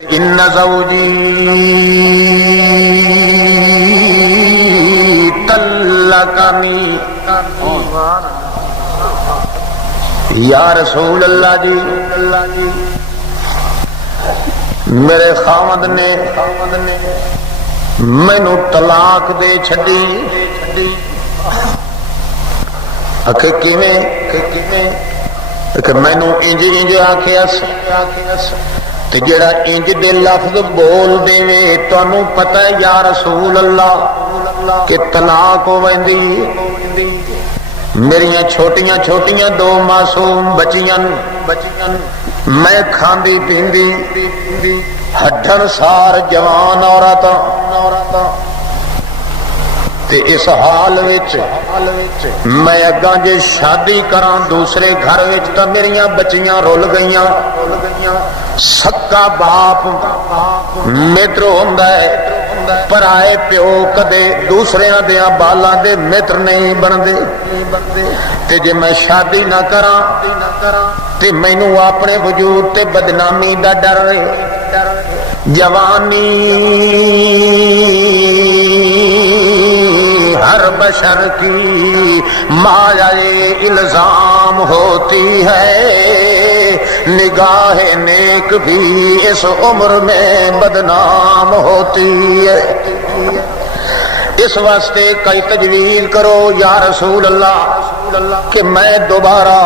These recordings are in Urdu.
ان زوجی طلقنی یا رسول اللہ جی میرے خاوند نے مینو طلاق دے چھڈی اکھے کیویں کہ مینو انج آکھیا تے جڑا انج دے لفظ بول دے تانوں پتہ ہے یا رسول اللہ کہ طلاق ہوندی میریاں چھوٹیاں چھوٹیاں دو معصوم بچیاں میں کھاندی پیندی ہڈن سار جوان عورت تے اس حال وچ میں اگاں جے شادی کراں دوسرے گھر وچ تے میریاں بچیاں رول گئیاں سکا باپ متر ہوندا ہے پرائے پیو کدے دوسرے دیاں بالاں دے متر نہیں بندے تے جے میں شادی نہ کراں تے مینوں اپنے وجود تے بدنامی دا ڈر جوانی ہر بشر کی مایا الزام ہوتی ہے نگاہ نیک بھی اس عمر میں بدنام ہوتی ہے اس واسطے کئی تجویز کرو یا رسول اللہ کہ میں دوبارہ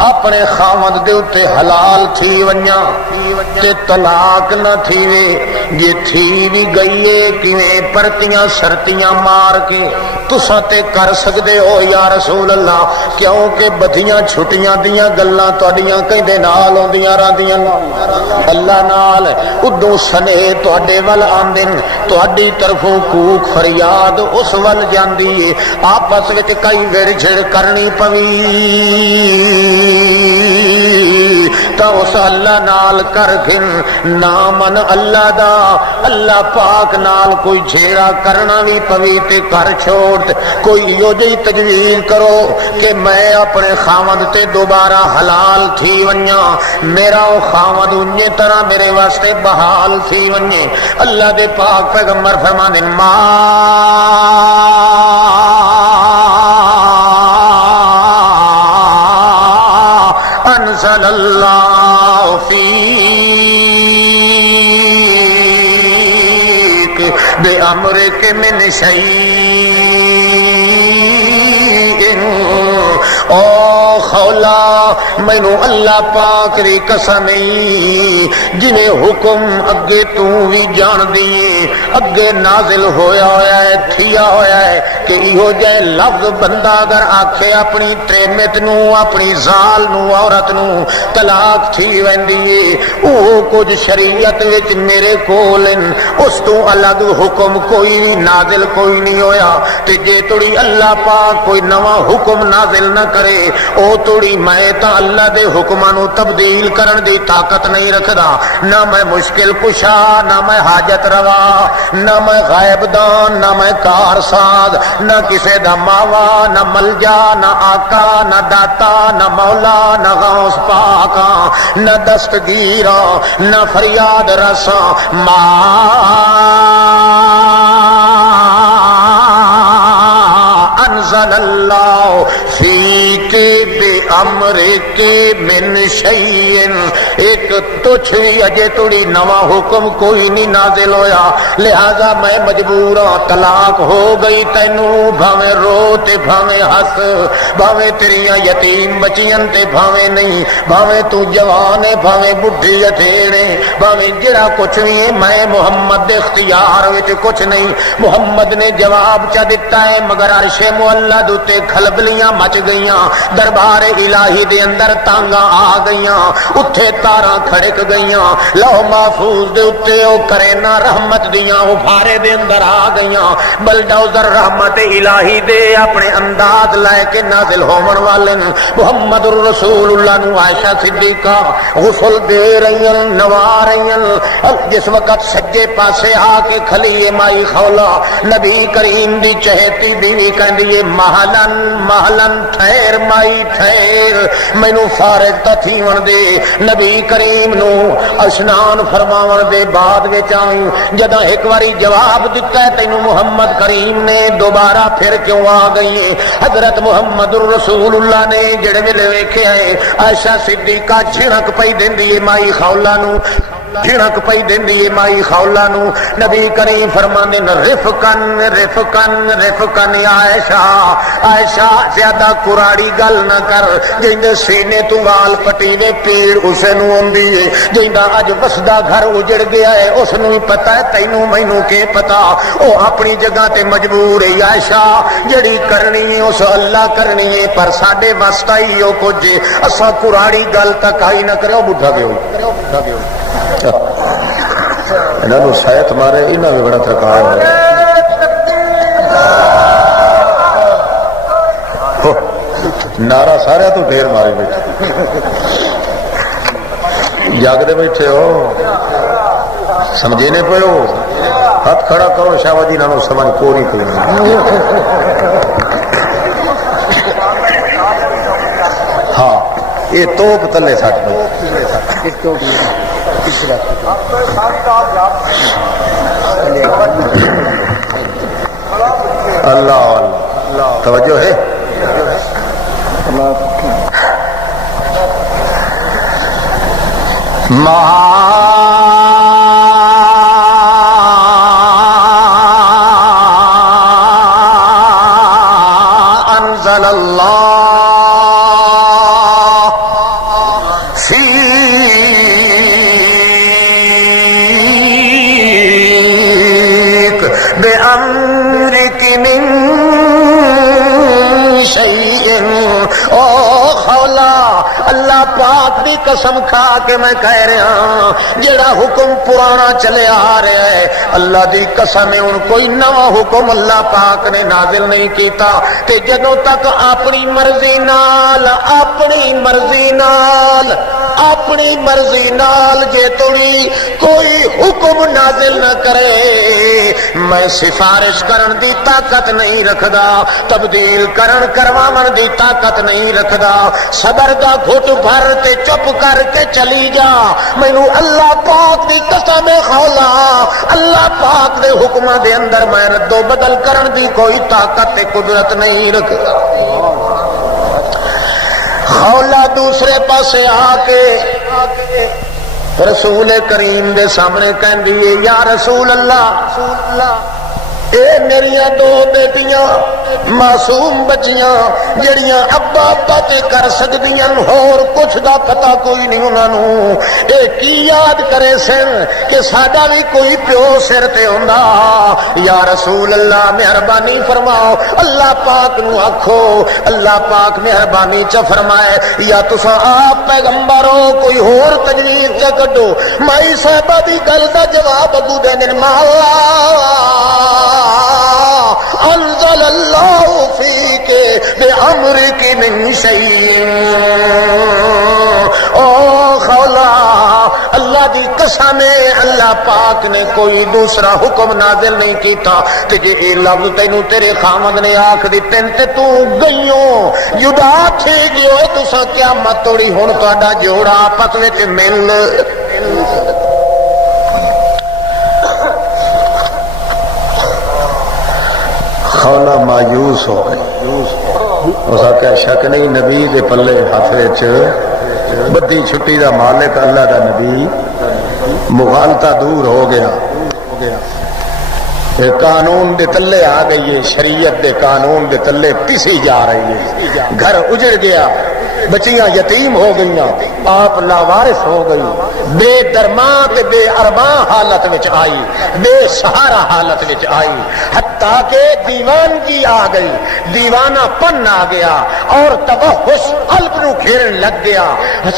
اپنے خاوند دے اتے حلال تھی ونیاں تے طلاق نہ تھیوے یہ تھی بھی گئیے کیویں پرتیاں سرتیاں مار کے تساں تے کر سکدے ہو یا رسول اللہ کیونکہ بدھیاں چھٹیاں دیاں گلاں تہاڈیاں کہندے نال ہوندیاں راندیاں اللہ نال ادوں سنے تہاڈے ول آندن تہاڈی طرفوں کوک فریاد اس ول جاندی ہے آپس وچ کئی وڑ کرنی پوی تا اس اللہ نال کر گھن نامن اللہ دا اللہ پاک نال کوئی جھیڑا کرنا بھی پوی تے کر چھوڑ کوئی یو جی تجویز کرو کہ میں اپنے خاوند تے دوبارہ حلال تھی ونیاں میرا او خاوند انجے طرح میرے واسطے بحال تھی ونیے اللہ دے پاک پیغمبر فرماندے ما انزل اللہ فیک بے امرک من شیء او خولا مینو اللہ پاک دی قسم جنہیں حکم اگے تو بھی جان دیے اگے نازل ہویا ہے تھیا ہویا ہے کہ یہ جائے لفظ بندہ اگر آکھے اپنی تریمت نو اپنی زال نو عورت نو طلاق تھی ویندی او کچھ شریعت وچ میرے کولن اس تو الگ حکم کوئی بھی نازل کوئی نہیں ہویا تے جے توڑی اللہ پاک کوئی نواں حکم نازل نہ کرے او توڑی میں تا اللہ دے حکمانو تبدیل کرن دی طاقت نہیں رکھدا نہ میں مشکل کشا نہ میں حاجت روا نہ میں غائب دان نہ میں کار ساز نہ کسے دا ماوا نہ ملجا نہ آقا نہ داتا نہ مولا نہ غوث پاکا نہ دستگیرا نہ فریاد رسا انزل اللہ فیک بے امرک من شیء ایک تجھ اجے توڑی نواں حکم کوئی نہیں نازل ہویا لہذا میں مجبور ہوں طلاق ہو گئی تینوں بھاویں رو تے بھاویں ہس بھاویں تیریاں یتیم بچیاں تے بھاویں نہیں بھاویں تو جوان ہے بھاویں بڈھی اٹھیڑے بھاویں جڑا کچھ بھی ہے میں محمد دے اختیار وچ کچھ نہیں محمد نے جواب چا دیتا ہے مگر عرش معلا دوتے کھلبلیاں مچ گئیاں دربار الہی دے اندر تانگاں آ گئیاں اتھے تاراں کھڑک گئیاں لوح محفوظ دے اتے او کرینا رحمت دیاں او بھارے دے اندر آ گئیاں بلڈوزر رحمت الہی دے اپنے انداز لائے کے نازل ہومن والے محمد الرسول اللہ نو عائشہ صدیقہ غسل دے رہی نوا رہی جس وقت سجے پاسے آ کے کھلی مائی خولا نبی کریم دی چہتی بیوی کہندی محلن محلن ٹھہر مائی ٹھہر مینوں فارغ تا تھی ون دے نبی کریم کریم نو اشنان فرماون دے بعد وچ آئی جداں ایک واری جواب دتا ہے تینوں محمد کریم نے دوبارہ پھر کیوں آ گئی ہے؟ حضرت محمد رسول اللہ نے جڑے ویلے ویکھیا ہے عائشہ صدیقہ جھڑک پئی دیندی ہے مائی خولہ نو، جھڑک پئی دیندی ہے مائی خولہ نو، نبی کریم فرماندے نے رفقن رفقن رفقن یا عائشہ، عائشہ زیادہ کراڑی گل نہ کر، جیندے سینے تو وال پٹیوے پیڑ اسے نو ہوندی ہے، جیندا اج وسدا گھر اجڑ گیا ہے اس نو پتہ ہے تینوں مینوں کی پتہ، او اپنی جگہ تے مجبور ہے عائشہ، جڑی کرنی ہے اس اللہ کرنی ہے، پر ساڈے واسطہ ہی او کچھ اساں کراڑی گل تک آئی نہ کرو بڈھا گئے انہوں شاید مارے انہوں نے بڑا تھکایا ہوا نعرہ سارے تو ڈھیر مارے بیٹھے جاگتے بیٹھے ہو سمجھینے پہ ہو ہاتھ کھڑا کرو شاہ جی نہ سمجھ کو نہیں کوئی ہاں یہ توپ تلے سٹ دو اللہ توجہ ہے ما انزل اللہ اللہ پاک دی قسم کھا کے میں کہہ رہا ہوں جڑا حکم پرانا چلے آ رہا ہے اللہ دی قسم ہے ان کوئی نواں حکم اللہ پاک نے نازل نہیں کیتا تے جدوں تک اپنی مرضی نال اپنی مرضی نال جے توڑی کوئی حکم نازل نہ کرے میں سفارش کرن دی طاقت نہیں رکھدا، تبدیل کرن کرواون دی طاقت نہیں رکھدا، صبر دا گھٹ بھر تے چپ کر کے چلی جا، مینوں اللہ پاک دی قسم خولا اللہ پاک دے حکماں دے اندر میں رد و بدل کرن دی کوئی طاقت تے قدرت نہیں رکھدا۔ خولا دوسرے پاسے آ کے رسول کریم دے سامنے کہندی ہے یا رسول اللہ اے میریاں دو بیٹیاں معصوم بچیاں جڑیاں ابا ابا تے کر سکدیاں اور کچھ دا پتہ کوئی نہیں انہاں نوں، اے کی یاد کرے سن کہ ساڈا بھی کوئی پیو سر تے ہوندا، یا رسول اللہ مہربانی فرماؤ اللہ پاک نو آکھو اللہ پاک مہربانی چ فرمائے یا تساں آپ پیغمبر ہو کوئی اور تجویز چ کڈو، مائی صاحبہ دی گل دا جواب اگو دے دن مولا انزل اللہ فیک بامرک من شیء، او خولا اللہ دی قسم ہے اللہ پاک نے کوئی دوسرا حکم نازل نہیں کیتا تے جے اے لفظ تینوں تیرے خامد نے آکھ دتے تے تو گئیوں جدا تھے گیو تساں قیامت توڑی ہن تہاڈا جوڑا آپس وچ مل۔ خولا مایوس ہو گئی، اس آخیا شک نہیں نبی دے پلے ہاتھ وچ بدی چھٹی دا مالک اللہ دا نبی، مغالطہ دور ہو گیا، قانون دے تلے آ گئی ہے، شریعت دے قانون دے تلے پسی جا رہی ہے، گھر اجڑ گیا، بچیاں یتیم ہو گئیاں، آپ لاوارث ہو گئی، بے درماں تے بے ارماں حالت وچ آئی، بے سہارا حالت وچ آئی، حتیٰ کہ دیوانگی آ گئی، دیوانہ پن آ گیا اور توحش قلب نو گھیرن لگ گیا،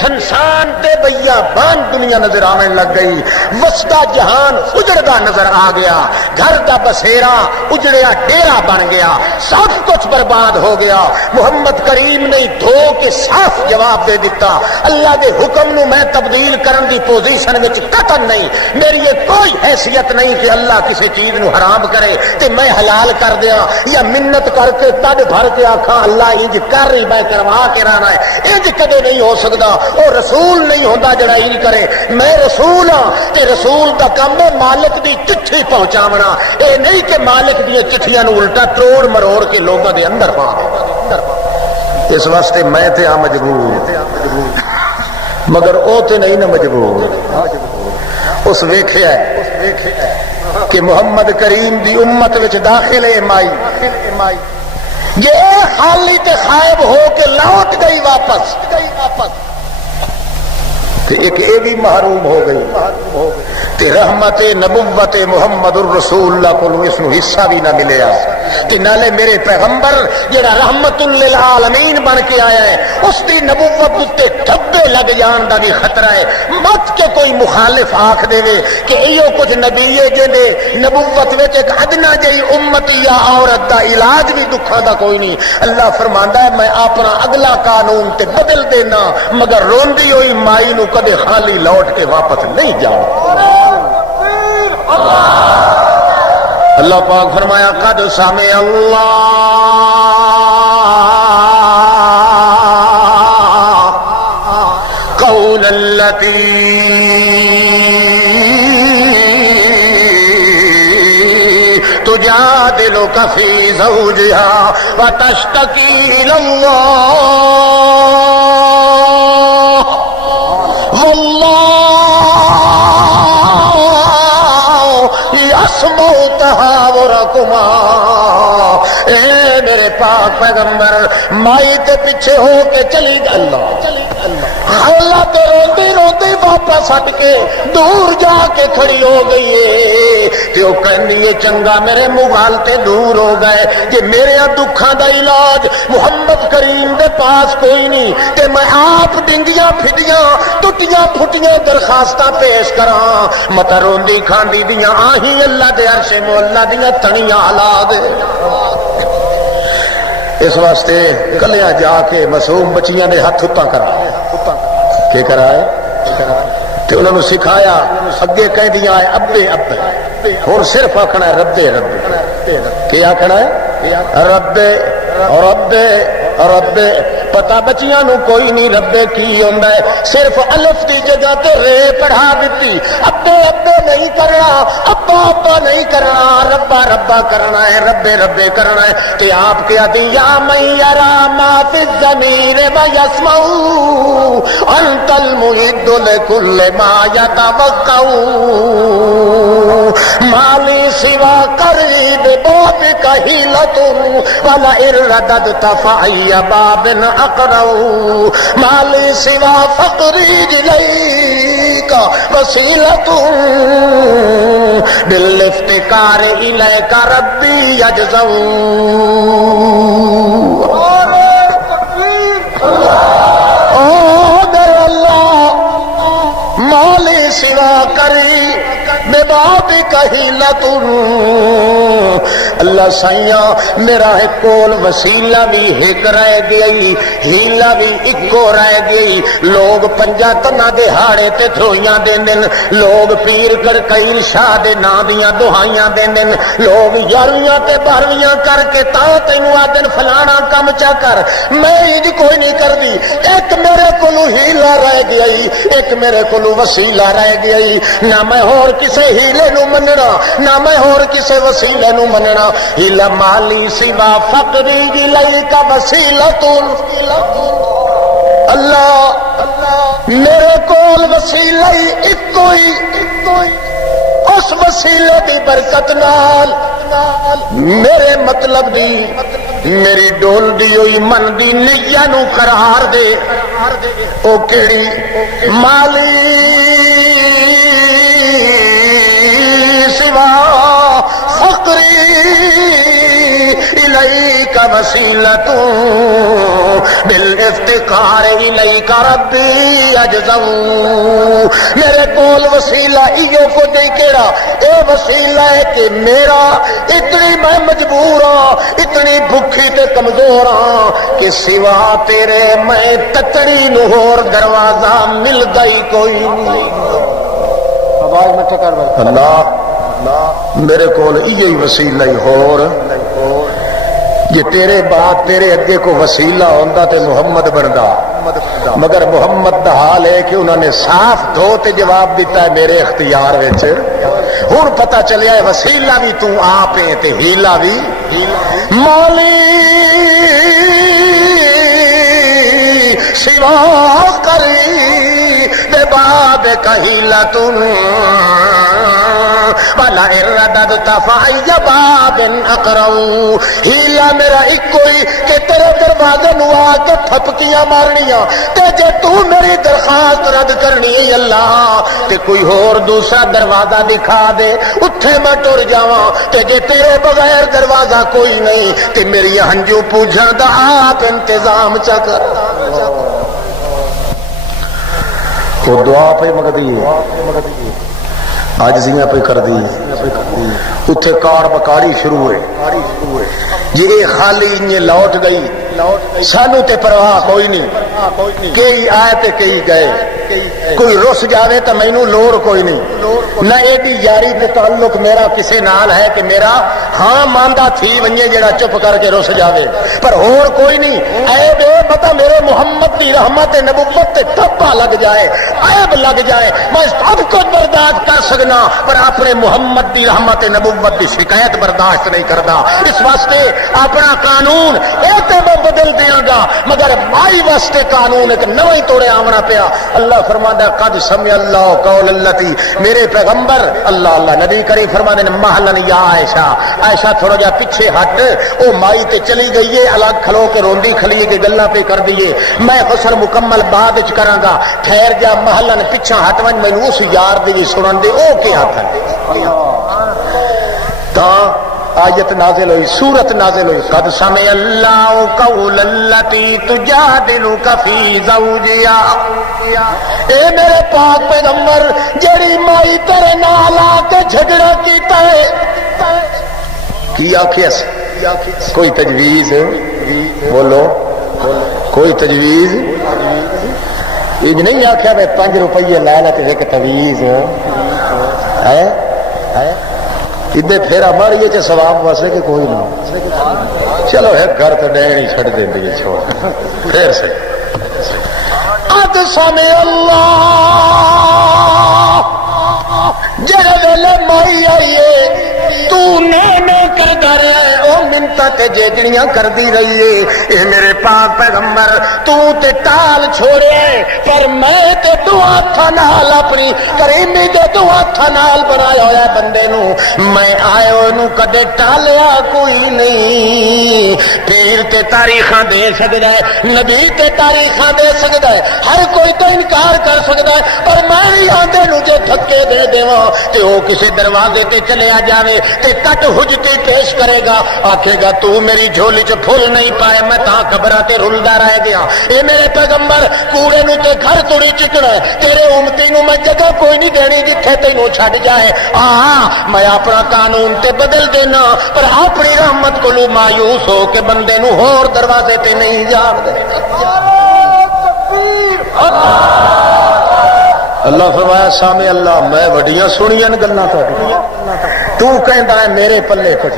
سنسان تے بیا بان دنیا نظر آنے لگ گئی، وسدا جہان اجڑدا نظر آ گیا، گھر دا بسیرا اجڑیا ڈیرا بن گیا، سب کچھ برباد ہو گیا۔ محمد کریم نے دھو کے صاف جواب دے دیتا، اللہ دے حکم نو میں تبدیل کرن دی پوزیشن وچ قطعاً نہیں، میری یہ کوئی حیثیت نہیں کہ اللہ کسی چیز نو حرام کرے تے میں حلال کر دیاں یا منت کر کے تڈ بھر کے آکھاں اللہ انج کر رہی میں کروا کے رہنا ہے، انج کدے نہیں ہو سکدا۔ او رسول نہیں ہوندا جڑا انج کرے، میں رسول ہاں تے رسول دا کم ہے مالک دی چٹھی پہنچاونا، اے نہیں کہ مالک دی چٹھیاں نو الٹا توڑ مروڑ کے لوگوں دے اندر پا دے۔ اس واسطے میں تے آ مجبور، مگر او تے نہیں نہ مجبور۔ اس ویکھیا کہ محمد کریم دی امت وچ داخل ہے مائی، یہ خالی تے خائب ہو کے لوٹ گئی واپس، تے ایک اے بھی محروم ہو گئی تے رحمت نبوت محمد الرسول اللہ کو اس نو حصہ بھی نہ ملیا کہ نالے میرے پیغمبر جڑا رحمت للعالمین بن کے آیا ہے اس دی نبوت تے دھبے لگ جان دا بھی خطرہ ہے۔ مت کے کوئی مخالف آکھ دے کہ ایو کچھ نبی جے نبوت وچ ایک ادنا جئی امتی یا عورت دا علاج بھی دکھاں دا کوئی نہیں۔ اللہ فرماندا ہے میں اپنا اگلا قانون تے بدل دینا مگر روندی ہوئی مائی نو کدے خالی لوٹ کے واپس نہیں جاؤ۔ اللہ پاک فرمایا قد سمع اللہ قول التی تجادلک فی زوجہا وتشتکی الی اللہ واللہ یسمع تحاورکما۔ اے میرے پاک پیغمبر مائی کے پیچھے ہو کے چلی گئی، اللہ تو روندی روندی واپس ہٹ کے دور جا کے کھڑی ہو گئی ہے کہ وہ کہندی ہے چنگا میرے منہ تے دور ہو گئے کہ میرے دکھاں دا علاج محمد کریم دے پاس کوئی نہیں کہ میں آپ ڈنگیاں پھٹیاں ٹوٹیاں پھٹیاں درخواستاں پیش کراں مت روندی کھاندی دیاں آہیں اللہ دے عرش مولا دیاں تنیاں ہلا دے۔ اس واسطے کلیاں جا کے معصوم بچیاں دے ہاتھ اتاں کرا کہ کرائے تے انہوں نے سکھایا اگے کہہ دیا ہے ابے ابے اور صرف آکھنا ہے ربے ربے، کیا آکھنا ہے ربے ربے ربے۔ پتا بچیاں نو کوئی نہیں ربے کی ہوندا ہے، صرف الف دی جگہ تے رے پڑھا دیتی، ابے ابے نہیں کرنا، ابا ابا نہیں کرنا، ربا ربا کرنا ہے، ربے ربے کرنا ہے۔ تے آپ کیا دی یا من یرا ما فی الضمیر و یسمع انت المعد لکل ما یتوقع مالی سوا قریب بابک حیلۃ ولئن رددت فای باب اقرأ مالی سوا فقری الیک وسیلۃ بالافتقار الیک ربی یجزع۔ مالی سوا کری بے باب کہیلت اللہ سائیاں میرا ایک کول وسیلہ بھی ایک رہ گئی، ہیلا بھی اکو رہ گئی۔ لوگ پنجا تنا دے ہاڑے تے تھوئیاں دین دن، لوگ پیر کر کئی شاہ دے نا دیاں دہائیاں دین دن، لوگ یارویاں تے بارویاں کر کے تا تینوں آدن فلانا کم چا کر، میں ہی کوئی نہیں کر دی۔ ایک میرے کولو ہیلا رہ گئی، ایک میرے کولو وسیلہ رہ گئی، نہ میں اور کسے ہیلے نو مننا، نہ میں اور کسے وسیلے نو مننا۔ ہیلا مالی سوا فقری الیک وسیلۃ اللہ میرے کول وسیلہ ہی اکو ہی، اس وسیلے دی برکت نال میرے مطلب دی میری ڈول دی ہوئی من دی نیہ نو قرار دے۔ او کیڑی مالی سوا فقری الیک وسیلۃ بالافتقار الیک ربی اجزو، میرے کول وسیلہ ایو کو دے کیڑا، اے وسیلہ ہے کہ میرا اتنی میں مجبور ہاں، اتنی بھکھی تے کمزور ہاں کہ سوا تیرے میں تتڑی نو ہور دروازہ ملدا ہی کوئی نہیں۔ آواز مٹھے کر اللہ میرے کول یہی وسیلہ ہی ہور، یہ تیرے بعد تیرے اگے کو وسیلہ ہوندا تے محمد بندا، مگر محمد دا حال ہے کہ انہوں نے صاف دھو تے جواب دیتا ہے میرے اختیار وچ۔ ہن پتہ چلیا ہے وسیلہ بھی تو آپ ہے تے ہیلا بھی مولی سوا کری بے باب کہیلۃ ولا ارددت فای باب اقرؤ، ہیلا میرا ایک کوئی کہ تیرے دروازے نو آ کے تھپکیاں مارنیاں، تے جے تو میری درخواست رد کرنی ہے اللہ تے کوئی اور دوسرا دروازہ دکھا دے اتھے میں ٹر جاواں، تے جے تیرے بغیر دروازہ کوئی نہیں تے میری ہنجو پوجھن دا آپ انتظام چکر۔ وہ دعا پہ مگدی آج زیاں پہ کر دی اتھے کار بکاری شروع ہے، جی اے خالی انہیں لوٹ گئی سانو تے پرواہ کوئی نہیں، کئی آئے تے کئی گئے، کوئی رس جاوے تو مینوں لوڑ کوئی نہیں، نہ ایڈی یاری تے تعلق میرا کسے نال ہے کہ میرا ہاں ماندہ تھی ونجے جڑا چپ کر کے رس جاوے، پر اور کوئی نہیں۔ عیب اے بتا میرے محمد دی رحمت نبوت تے تھپا لگ جائے، عیب لگ جائے، میں سب کچھ برداشت کر سکنا پر اپنے محمد دی رحمت نبوت دی شکایت برداشت نہیں کردا، اس واسطے اپنا قانون اے تے میں بدل دیاں گا، مگر مائی واسطے قانون ایک نویں توڑے آونا پیا۔ اللہ فرماتا ہے قد سمع اللہ قول اللتی، میرے پیغمبر اللہ نبی کریم فرماتے ہیں محلن یا عائشہ، عائشہ تھوڑا جا پیچھے ہٹ، او مائی تے چلی گئی ہے الگ کھلو کے روندی کھلیے کے گلاں پہ کر دیے، میں غسل مکمل بعد وچ کراں گا، ٹھہر جا محلن پیچھا ہٹ ون مینوں اس یار دی سنن دے او کیا تھا تا آیت نازل ہوئی، سورت نازل ہوئی قد سمع اللہ قول اللتی تجادلک فی زوجہا، اے میرے پاک پیغمبر جڑی مائی تیرے نال آ کے جھگڑا کیتا ہے کی آکھیا سی، کوئی تجویز بولو، کوئی تجویز یہ نہیں آکھیا میں 5 روپیے لے لے تے ایک تویز ہے ادھے پھیرا ماریے چ ثواب واسے کہ کوئی نہ، چلو ایک گھر تو ڈین ہی چھڑ دیں دیے چھوڑ پھر سے قد سمع اللہ، جڑے ویلے مائی آئیے تو نینے کر در او منتا تے جیجڑیاں کر دی رہیے، اے میرے پاک پیغمبر تو تے ٹال چھوڑے پر میں تے دعا تھا نال اپنی کریمی دے دعا تھا نال بنایا ہویا بندے نو، میں آئے نو کدے ٹالیا کوئی نہیں، پیر تے تاریخاں دے سکدا ہے، نبی تے تاریخاں دے سکدا ہے، ہر کوئی تو انکار کر سکدا ہے، پر میں بھی آندے نو جے دھکے دے دیواں تے او کسے دروازے تے چلے آ جاوے تے کٹ حجتی پیش کرے گا، آکھے گا تو میری جھولی چ پھول نہیں پائے میں تاں قبراں تے رلدا رہ گیا، اے میرے پیغمبر کوڑے نو تے گھر توڑی چکنا ہے، تیرے امتی نو میں جگہ کوئی نہیں دینی جتھے تینوں چھڈ جائے، میں اپنا قانون تے بدل دینا پر اپنی رحمت کو مایوس ہو کے بندے نو ہور دروازے تے نہیں جان دے۔ اللہ فرمایا سامع اللہ میں وڈیاں سنیاں گلاں تہاڈیاں، تو کہندا ہے میرے پلے کچھ،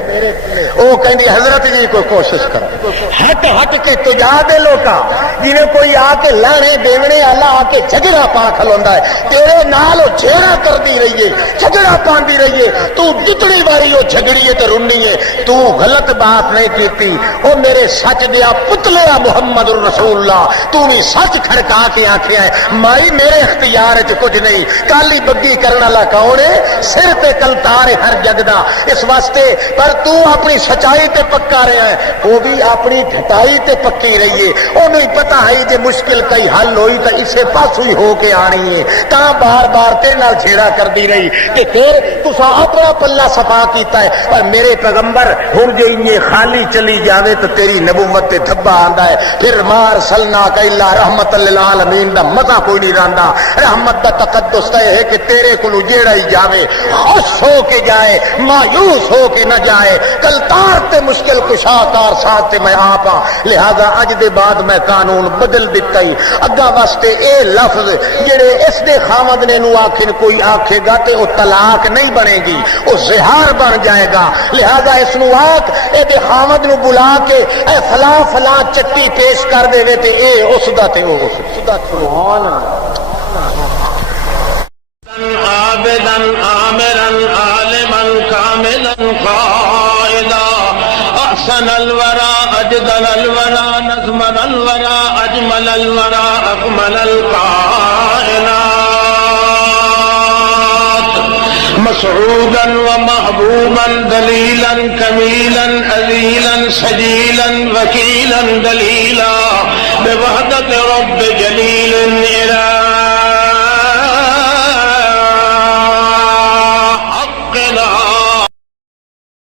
او کہندی حضرت جی کوئی کوشش کرو، ہٹ ہٹ کے تجا دے لوکاں جویں کوئی آ کے لانے دیونے والا آ کے جھگڑا پا کھلوندا ہے، تیرے نال او جھیڑا کردی رہیے، جھگڑا پاندی رہیے، تو جتنی باری او جھگڑیے تے رونی ہے، تو غلط بات نہیں کیتی، او میرے سچ دیا پتلیا محمد رسول اللہ، تو بھی سچ کھڑکا کے آکھیا ہے مائی میرے اختیار وچ کچھ نہیں، کالی بگی کرن والا کون ہے، سر تے کلتار ہر جگہ لگدا اس واسطے پر تو اپنی سچائی تے پکا رہا ہے وہ بھی اپنی ڈھٹائی تے پکی رہی ہے انہوں ہی پتا ہے جے مشکل کئی حل ہوئی تو اسے پاس ہوئی ہو کے آنی ہے تا بار بار تے نال چھیڑا کر دی رہی کہ پھر تسا اپنا پلہ صفا کیتا ہے پر میرے پیغمبر ہن جے یہ خالی چلی جاوے تو تیری نبوت تے دھبا آندا ہے پھر مار سلنا کا الا رحمت للعالمین دا مزہ کوئی نہیں رہندا رحمت دا تقدس تے ہے کہ تیرے کولو جیڑا ہی جاوے خوش ہو کے جائے مایوس ہو کے نہ جائے کل تار تے مشکل کشا کار ساتھ تے میں آپ لہذا اج دے بعد میں قانون بدل دیتا ہی اگا واسطے اے لفظ جڑے اس دے خامد نے نو آکھن کوئی آکھے گا تے او طلاق نہیں بنے گی او زہار بن جائے گا لہذا اس نو آکھ اے دے خامد نو بلا کے اے فلاں فلاں چٹی پیش کر دے وے تے اے اس دا تے او اس دا سبحان عابدا عامرا عالما كاملا قائدا احسن الورى اجدل الورى نظمن الورى اجمل الورى اكمل الكائنات مسعودا ومحبوبا دليلا كميلا أذيلا سجيلا وكيلا دليلا بوحدة رب